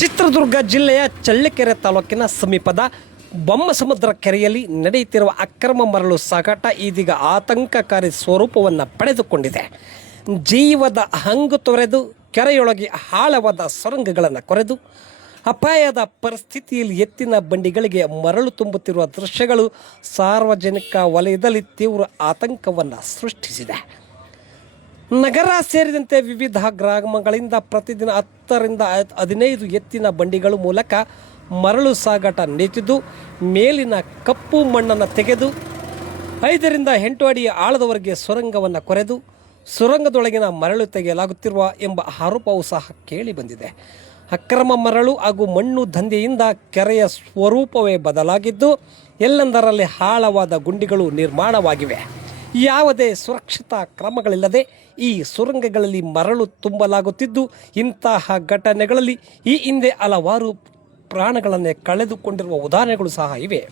ಚಿತ್ರದುರ್ಗ ಜಿಲ್ಲೆಯ ಚಳ್ಳಕೆರೆ ತಾಲೂಕಿನ ಸಮೀಪದ ಬೊಮ್ಮಸಮುದ್ರ ಕೆರೆಯಲ್ಲಿ ನಡೆಯುತ್ತಿರುವ ಅಕ್ರಮ ಮರಳು ಸಾಗಾಟ ಇದೀಗ ಆತಂಕಕಾರಿ ಸ್ವರೂಪವನ್ನು ಪಡೆದುಕೊಂಡಿದೆ. ಜೀವದ ಹಂಗು ತೊರೆದು ಕೆರೆಯೊಳಗೆ ಆಳವಾದ ಸೊರಂಗಗಳನ್ನು ಕೊರೆದು ಅಪಾಯದ ಪರಿಸ್ಥಿತಿಯಲ್ಲಿ ಎತ್ತಿನ ಬಂಡಿಗಳಿಗೆ ಮರಳು ತುಂಬುತ್ತಿರುವ ದೃಶ್ಯಗಳು ಸಾರ್ವಜನಿಕ ವಲಯದಲ್ಲಿ ತೀವ್ರ ಆತಂಕವನ್ನು ಸೃಷ್ಟಿಸಿದೆ. ನಗರ ಸೇರಿದಂತೆ ವಿವಿಧ ಗ್ರಾಮಗಳಿಂದ ಪ್ರತಿದಿನ 10 ರಿಂದ 15 ಎತ್ತಿನ ಬಂಡಿಗಳ ಮೂಲಕ ಮರಳು ಸಾಗಾಟ ನಡೆಯುತ್ತಿದ್ದು, ಮೇಲಿನ ಕಪ್ಪು ಮಣ್ಣನ್ನು ತೆಗೆದು 5 ರಿಂದ 8 ಅಡಿ ಆಳದವರೆಗೆ ಸೊರಂಗವನ್ನು ಕೊರೆದು ಸುರಂಗದೊಳಗಿನ ಮರಳು ತೆಗೆಯಲಾಗುತ್ತಿರುವ ಎಂಬ ಆರೋಪವೂ ಸಹ ಕೇಳಿಬಂದಿದೆ. ಅಕ್ರಮ ಮರಳು ಹಾಗೂ ಮಣ್ಣು ದಂಧೆಯಿಂದ ಕೆರೆಯ ಸ್ವರೂಪವೇ ಬದಲಾಗಿದ್ದು, ಎಲ್ಲೆಂದರಲ್ಲಿ ಆಳವಾದ ಗುಂಡಿಗಳು ನಿರ್ಮಾಣವಾಗಿವೆ. ಯಾವುದೇ ಸುರಕ್ಷಿತ ಕ್ರಮಗಳಿಲ್ಲದೆ ಈ ಸುರಂಗಗಳಲ್ಲಿ ಮರಳು ತುಂಬಲಾಗುತ್ತಿದ್ದು, ಇಂತಹ ಘಟನೆಗಳಲ್ಲಿ ಈ ಹಿಂದೆ ಹಲವಾರು ಪ್ರಾಣಗಳನ್ನೇ ಕಳೆದುಕೊಂಡಿರುವ ಉದಾಹರಣೆಗಳು ಸಹ ಇವೆ.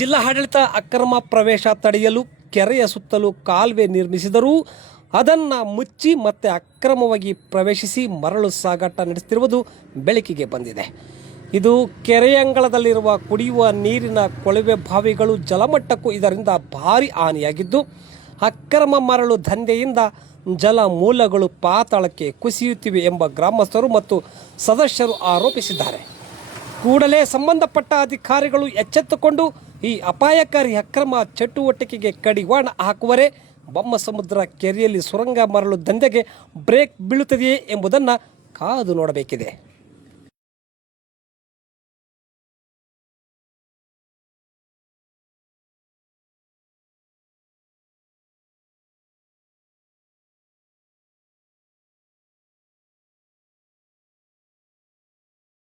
ಜಿಲ್ಲಾಡಳಿತ ಅಕ್ರಮ ಪ್ರವೇಶ ತಡೆಯಲು ಕೆರೆಯ ಸುತ್ತಲೂ ಕಾಲುವೆ ನಿರ್ಮಿಸಿದರೂ ಅದನ್ನು ಮುಚ್ಚಿ ಮತ್ತೆ ಅಕ್ರಮವಾಗಿ ಪ್ರವೇಶಿಸಿ ಮರಳು ಸಾಗಾಟ ನಡೆಸುತ್ತಿರುವುದು ಬೆಳಕಿಗೆ ಬಂದಿದೆ. ಇದು ಕೆರೆಯಂಗಳದಲ್ಲಿರುವ ಕುಡಿಯುವ ನೀರಿನ ಕೊಳವೆ ಬಾವಿಗಳು ಜಲಮಟ್ಟಕ್ಕೂ ಇದರಿಂದ ಭಾರಿ ಹಾನಿಯಾಗಿದ್ದು, ಅಕ್ರಮ ಮರಳು ದಂಧೆಯಿಂದ ಜಲ ಮೂಲಗಳು ಪಾತಾಳಕ್ಕೆ ಕುಸಿಯುತ್ತಿವೆ ಎಂಬ ಗ್ರಾಮಸ್ಥರು ಮತ್ತು ಸದಸ್ಯರು ಆರೋಪಿಸಿದ್ದಾರೆ. ಕೂಡಲೇ ಸಂಬಂಧಪಟ್ಟ ಅಧಿಕಾರಿಗಳು ಎಚ್ಚೆತ್ತುಕೊಂಡು ಈ ಅಪಾಯಕಾರಿ ಅಕ್ರಮ ಚಟುವಟಿಕೆಗೆ ಕಡಿವಾಣ ಹಾಕುವರೆ ಬೊಮ್ಮಸಮುದ್ರ ಕೆರೆಯಲ್ಲಿ ಸುರಂಗ ಮರಳು ದಂಧೆಗೆ ಬ್ರೇಕ್ ಬೀಳುತ್ತದೆಯೇ ಎಂಬುದನ್ನು ಕಾದು ನೋಡಬೇಕಿದೆ.